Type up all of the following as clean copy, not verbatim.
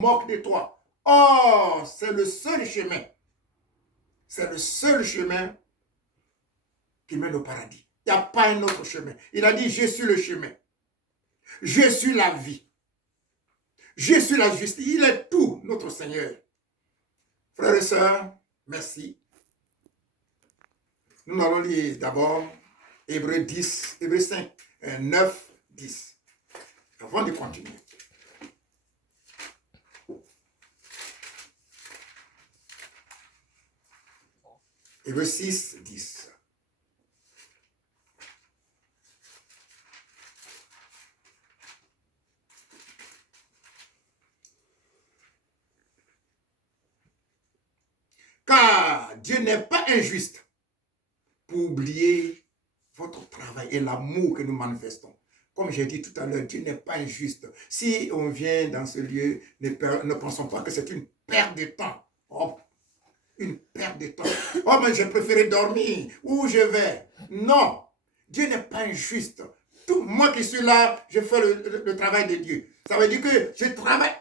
moque de toi. Oh, c'est le seul chemin. C'est le seul chemin qui mène au paradis. Il n'y a pas un autre chemin. Il a dit, je suis le chemin. Je suis la vie. Je suis la justice. Il est tout, notre Seigneur. Frères et sœurs, merci. Nous allons lire d'abord Hébreux 5, 9, 10. Avant de continuer. Hébreux 6, 10. Car Dieu n'est pas injuste pour oublier votre travail et l'amour que nous manifestons. Comme j'ai dit tout à l'heure, Dieu n'est pas injuste. Si on vient dans ce lieu, ne pensons pas que c'est une perte de temps. Oh, une perte de temps. Oh, mais j'ai préféré dormir. Où je vais? Non. Dieu n'est pas injuste. Tout moi qui suis là, je fais le travail de Dieu. Ça veut dire que je travaille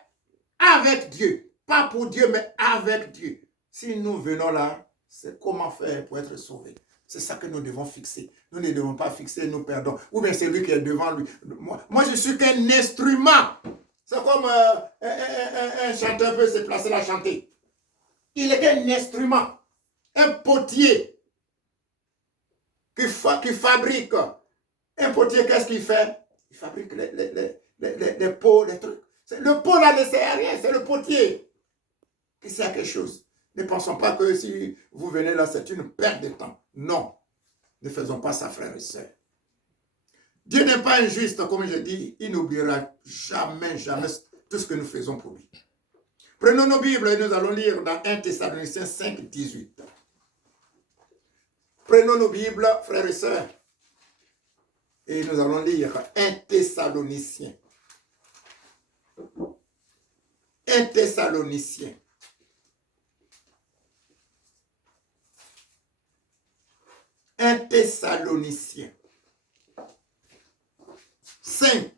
avec Dieu. Pas pour Dieu, mais avec Dieu. Si nous venons là, c'est comment faire pour être sauvés. C'est ça que nous devons fixer. Nous ne devons pas fixer, nous perdons. Ou bien c'est lui qui est devant lui. Moi je suis qu'un instrument. C'est comme un chanteur peut se placer là chanter. Il est qu'un instrument. Un potier qui fabrique. Un potier, qu'est-ce qu'il fait? Il fabrique les pots, les trucs. Le pot là ne sert à rien, c'est le potier qui sert à quelque chose. Ne pensons pas que si vous venez là, c'est une perte de temps. Non, ne faisons pas ça, frères et sœurs. Dieu n'est pas injuste, comme je dis, il n'oubliera jamais, jamais tout ce que nous faisons pour lui. Prenons nos Bibles et nous allons lire dans 1 Thessaloniciens 5, 18. Prenons nos Bibles, frères et sœurs, et nous allons lire 1 Thessaloniciens. 1 Thessaloniciens. 1 Thessaloniciens 5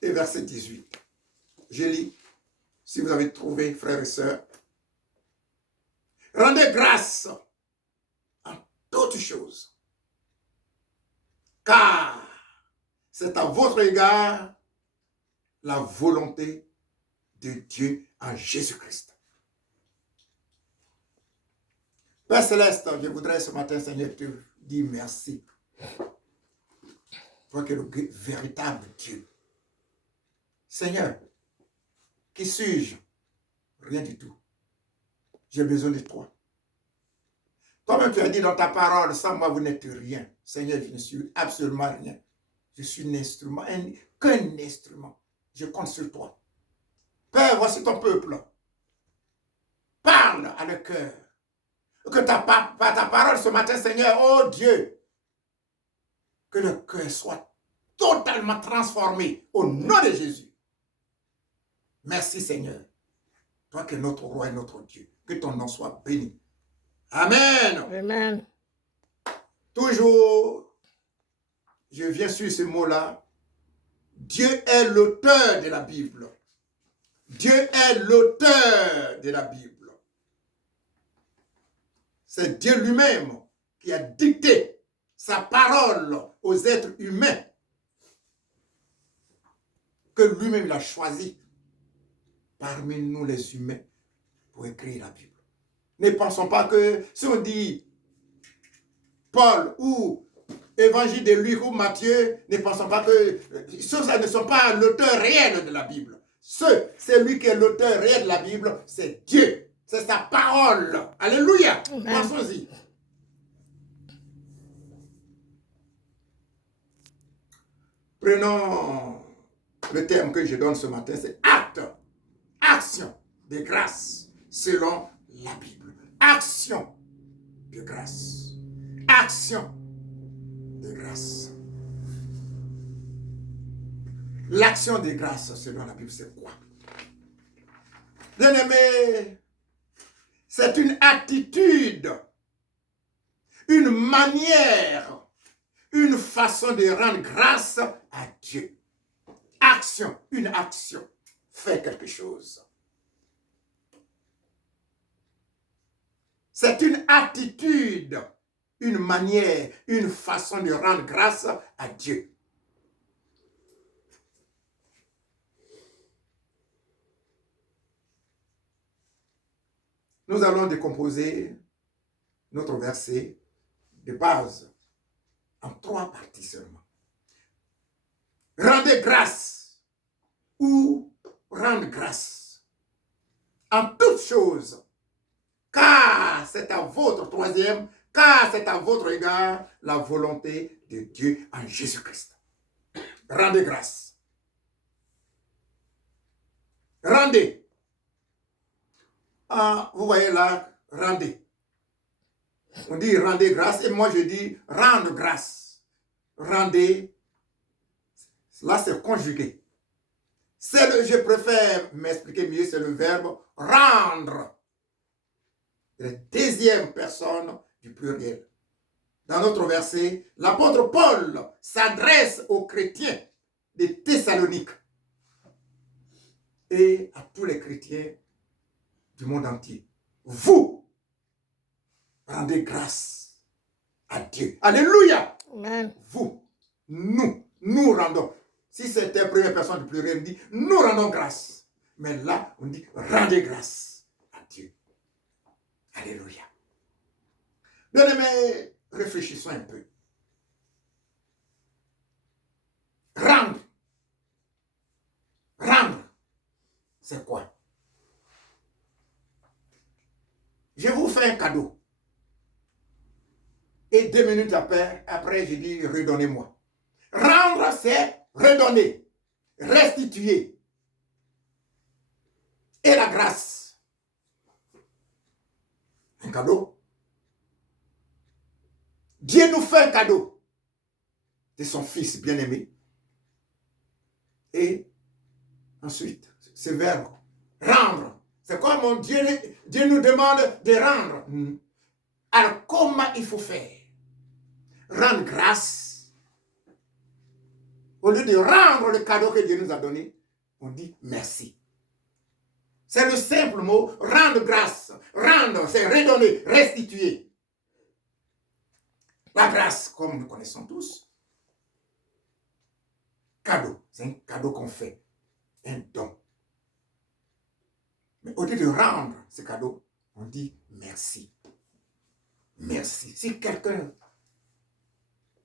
et verset 18. Je lis, si vous avez trouvé, frères et sœurs. Rendez grâce en toutes choses, car c'est à votre égard la volonté de Dieu en Jésus-Christ. Père Céleste, je voudrais ce matin, Seigneur, te dire merci. Toi qui es le véritable Dieu. Seigneur, qui suis-je? Rien du tout. J'ai besoin de toi. Toi-même, tu as dit dans ta parole, sans moi, vous n'êtes rien. Seigneur, je ne suis absolument rien. Je suis un instrument, qu'un instrument. Je compte sur toi. Père, voici ton peuple. Parle à le cœur. Que ta parole ce matin, Seigneur, oh Dieu, que le cœur soit totalement transformé au nom de Jésus. Merci, Seigneur. Toi qui es notre roi et notre Dieu. Que ton nom soit béni. Amen. Amen. Toujours, je viens sur ce mot-là. Dieu est l'auteur de la Bible. Dieu est l'auteur de la Bible. C'est Dieu lui-même qui a dicté sa parole aux êtres humains que lui-même l'a choisi parmi nous les humains pour écrire la Bible. Ne pensons pas que si on dit Paul ou Évangile de Luc ou Matthieu, ne pensons pas que ceux-là ne sont pas l'auteur réel de la Bible. C'est lui qui est l'auteur réel de la Bible, c'est Dieu. C'est sa parole. Alléluia. Pensons-y. Prenons le terme que je donne ce matin, c'est acte, action de grâce selon la Bible. Action de grâce. Action de grâce. L'action de grâce selon la Bible, c'est quoi? Bien-aimé, c'est une attitude, une manière, une façon de rendre grâce à Dieu. Action, une action, faire quelque chose. C'est une attitude, une manière, une façon de rendre grâce à Dieu. Nous allons décomposer notre verset de base en 3 parties seulement. Rendez grâce ou rendre grâce en toutes choses, car c'est à votre troisième, car c'est à votre égard la volonté de Dieu en Jésus-Christ. Rendez grâce. Rendez. Ah, vous voyez là, rendez. On dit rendez grâce et moi je dis rendre grâce. Rendez, là c'est conjugué. Je préfère m'expliquer mieux, c'est le verbe rendre. La deuxième personne du pluriel. Dans notre verset, l'apôtre Paul s'adresse aux chrétiens de Thessalonique et à tous les chrétiens du monde entier. Vous rendez grâce à Dieu. Alléluia. Amen. Vous, nous rendons. Si c'était première personne du pluriel, on dit nous rendons grâce. Mais là, on dit rendez grâce à Dieu. Alléluia. Bien-aimés, réfléchissons un peu. Rendre. Rendre, c'est quoi? Je vous fais un cadeau. Et 2 minutes après je dis redonnez-moi. Rendre, c'est redonner, restituer. Et la grâce. Un cadeau. Dieu nous fait un cadeau de son Fils bien-aimé. Et ensuite, ce verbe, rendre. C'est quoi mon Dieu? Dieu nous demande de rendre. Alors, comment il faut faire? Rendre grâce. Au lieu de rendre le cadeau que Dieu nous a donné, on dit merci. C'est le simple mot, rendre grâce. Rendre, c'est redonner, restituer. La grâce, comme nous connaissons tous. Cadeau, c'est un cadeau qu'on fait. Un don. Mais au lieu de rendre ce cadeau, on dit merci. Merci. Si quelqu'un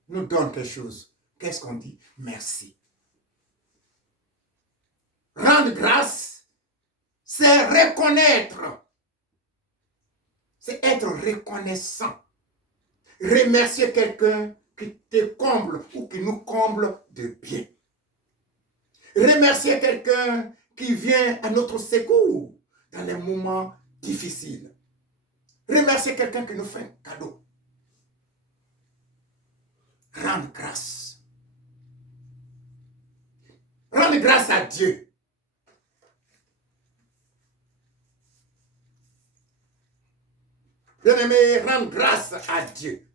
nous donne quelque chose, qu'est-ce qu'on dit? Merci. Rendre grâce, c'est reconnaître. C'est être reconnaissant. Remercier quelqu'un qui te comble ou qui nous comble de bien. Remercier quelqu'un qui vient à notre secours dans les moments difficiles. Remercier quelqu'un qui nous fait un cadeau. Rendre grâce. Rendre grâce à Dieu. Bien-aimé, rendre grâce à Dieu.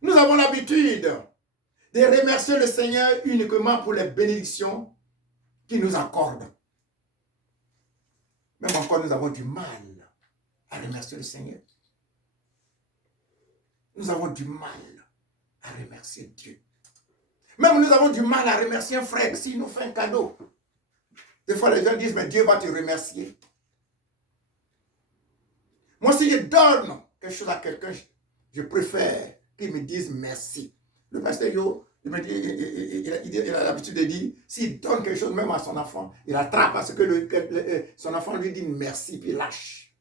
Nous avons l'habitude de remercier le Seigneur uniquement pour les bénédictions qu'il nous accorde. Même encore, nous avons du mal à remercier le Seigneur. Nous avons du mal à remercier Dieu. Même nous avons du mal à remercier un frère s'il nous fait un cadeau. Des fois, les gens disent, mais Dieu va te remercier. Moi, si je donne quelque chose à quelqu'un, je préfère qu'il me dise merci. Le pasteur Yo, il a l'habitude de dire, s'il donne quelque chose même à son enfant, il attrape parce que son enfant lui dit merci, puis il lâche.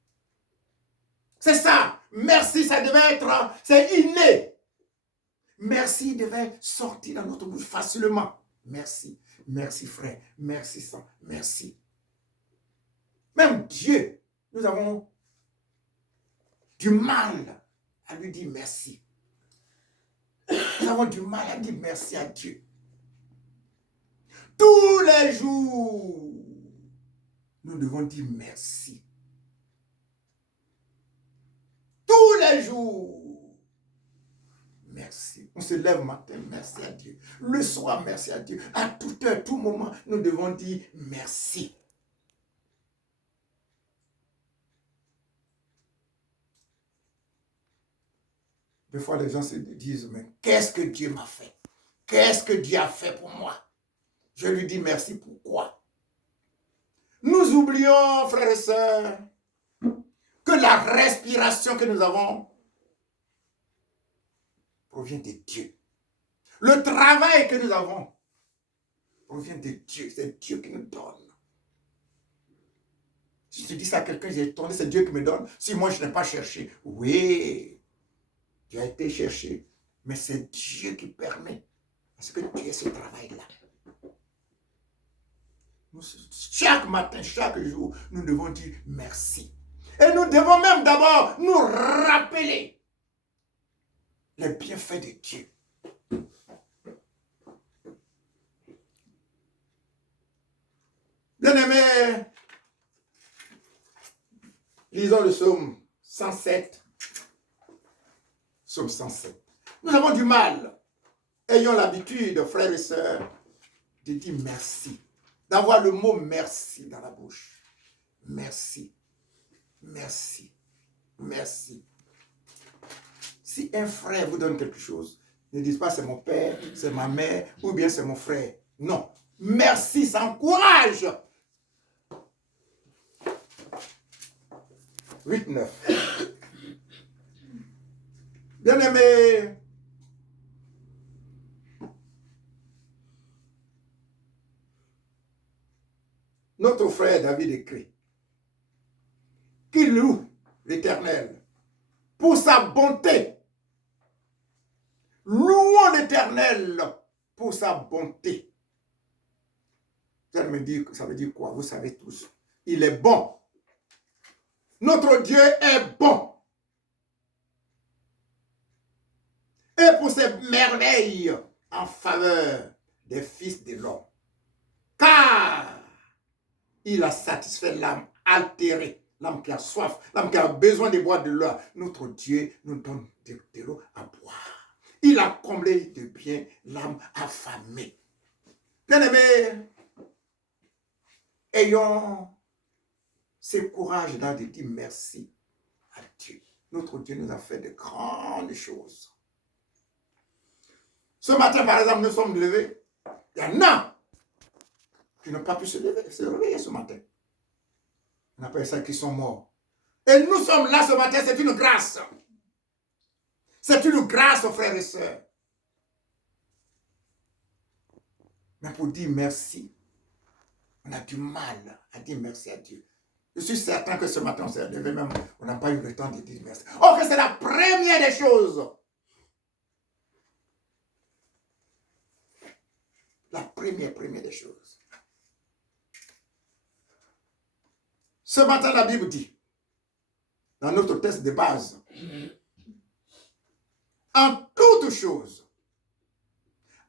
C'est ça. Merci, ça devait être, c'est inné. Merci devait sortir dans notre bouche facilement. Merci. Merci frère. Merci sang. Merci. Même Dieu, nous avons du mal à lui dire merci. Nous avons du mal à dire merci à Dieu. Tous les jours, nous devons dire merci. Tous les jours, merci. On se lève le matin, merci à Dieu. Le soir, merci à Dieu. À toute heure, tout moment, nous devons dire merci. Des fois, les gens se disent, mais qu'est-ce que Dieu m'a fait? Qu'est-ce que Dieu a fait pour moi? Je lui dis merci, pourquoi? Nous oublions, frères et sœurs, que la respiration que nous avons provient de Dieu. Le travail que nous avons provient de Dieu. C'est Dieu qui nous donne. Si tu dis ça à quelqu'un, j'ai étonné, c'est Dieu qui me donne. Si moi, je n'ai pas cherché. Oui, tu as été cherché. Mais c'est Dieu qui permet à ce que tu aies ce travail-là. Chaque matin, chaque jour, nous devons dire merci. Et nous devons même d'abord nous rappeler les bienfaits de Dieu. Bien-aimés, lisons le psaume 107. Psaume 107. Nous avons du mal. Ayons l'habitude, frères et sœurs, de dire merci. D'avoir le mot merci dans la bouche. Merci. Merci. Merci. Si un frère vous donne quelque chose, ne dites pas c'est mon père, c'est ma mère, ou bien c'est mon frère. Non. Merci, ça encourage. 8-9. Bien-aimé, notre frère David écrit qu'il loue l'Éternel pour sa bonté. Louons l'Éternel pour sa bonté. Vous allez me dire, ça veut dire quoi? Vous savez tous. Il est bon. Notre Dieu est bon. Et pour ses merveilles en faveur des fils de l'homme. Car il a satisfait l'âme altérée, l'âme qui a soif, l'âme qui a besoin de boire de l'eau. Notre Dieu nous donne de l'eau à boire. Il a comblé de bien l'âme affamée. Bien-aimés, ayons ce courage-là de dire merci à Dieu. Notre Dieu nous a fait de grandes choses. Ce matin, par exemple, nous sommes levés. Il y en a qui n'ont pas pu se réveiller ce matin. On appelle ça qui sont morts. Et nous sommes là ce matin, c'est une grâce. C'est une grâce, frères et sœurs. Mais pour dire merci, on a du mal à dire merci à Dieu. Je suis certain que ce matin, on s'est levé même, on n'a pas eu le temps de dire merci. Oh, que c'est la première des choses. La première des choses. Ce matin, la Bible dit, dans notre texte de base, en toutes choses.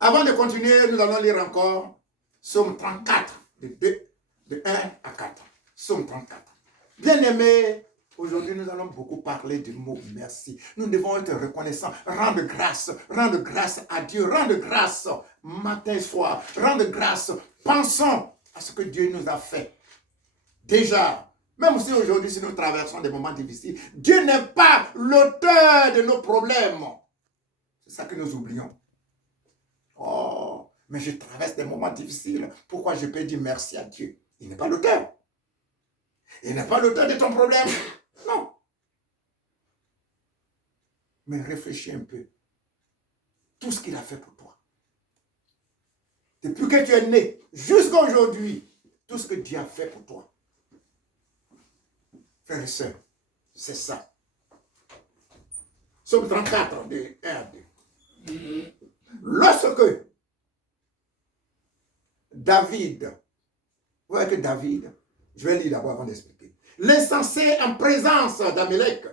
Avant de continuer, nous allons lire encore Psaume 34, de 1 à 4. Psaume 34. Bien-aimés, aujourd'hui, nous allons beaucoup parler du mot merci. Nous devons être reconnaissants, rendre grâce à Dieu, rendre grâce matin et soir, rendre grâce. Pensons à ce que Dieu nous a fait. Déjà, même si aujourd'hui, si nous traversons des moments difficiles, Dieu n'est pas l'auteur de nos problèmes. C'est ça que nous oublions. Oh, mais je traverse des moments difficiles. Pourquoi je peux dire merci à Dieu? Il n'est pas l'auteur. Il n'est pas l'auteur de ton problème. Non. Mais réfléchis un peu. Tout ce qu'il a fait pour toi. Depuis que tu es né, jusqu'à aujourd'hui, tout ce que Dieu a fait pour toi. Frères et sœurs, c'est ça. Psaume 34, de 1 à 2. Lorsque David, vous voyez que David, je vais lire d'abord avant d'expliquer, l'insensé en présence d'Amélec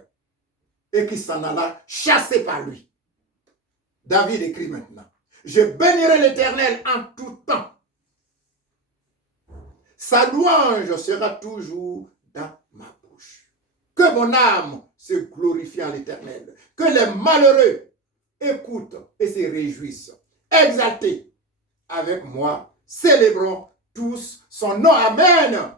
et qui s'en alla chassé par lui. David écrit maintenant, je bénirai l'Éternel en tout temps. Sa louange sera toujours dans ma bouche. Que mon âme se glorifie en l'Éternel. Que les malheureux écoutent et se réjouissent. Exaltez avec moi, célébrons tous son nom. Amen.